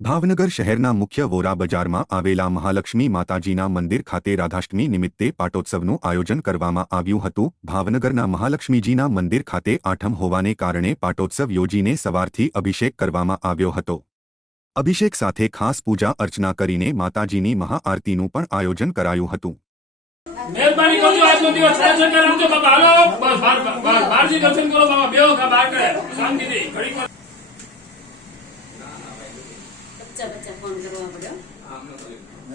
ભાવનગર શહેરના મુખ્ય વોરા બજારમાં આવેલા મહાલક્ષ્મી માતાજીના મંદિર ખાતે રાધાષ્ટમી નિમિત્તે પાટોત્સવનું આયોજન કરવામાં આવ્યું હતું. ભાવનગરના મહાલક્ષ્મીજીના મંદિર ખાતે આઠમ હોવાને કારણે પાટોત્સવ યોજીને સવારથી અભિષેક કરવામાં આવ્યો હતો. અભિષેક સાથે ખાસ પૂજા અર્ચના કરીને માતાજીની મહાઆરતીનું પણ આયોજન કરાયું હતું. મહેરબાની કરજો, આજનો દિવસ સારા બાબા હાલો. બસ, બાર બાર બારથી દર્શન કરો બાબા બેહો બાર કરે. શાંતિથી. ઘડીક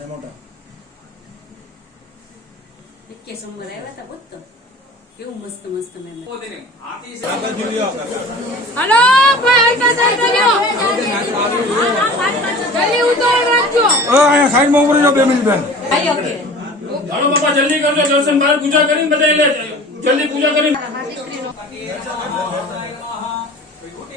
પડ્યો વિકે સોમવાર આવ્યા હતા બોલ તો કેવું મસ્ત મસ્ત મેમ હલો કોઈ આઈકા સાઈડ કર્યો જલ્દી ઉતાર રાખજો અહીંયા સાઈડમાં ઉભો રહેજો બે મિનિટ બેન ભાઈ ઓકે હાલો બાબા જલ્દી કરજો દર્શન બહાર પૂજા કરીને બધા એટલે જલ્દી પૂજા કરીને में कुले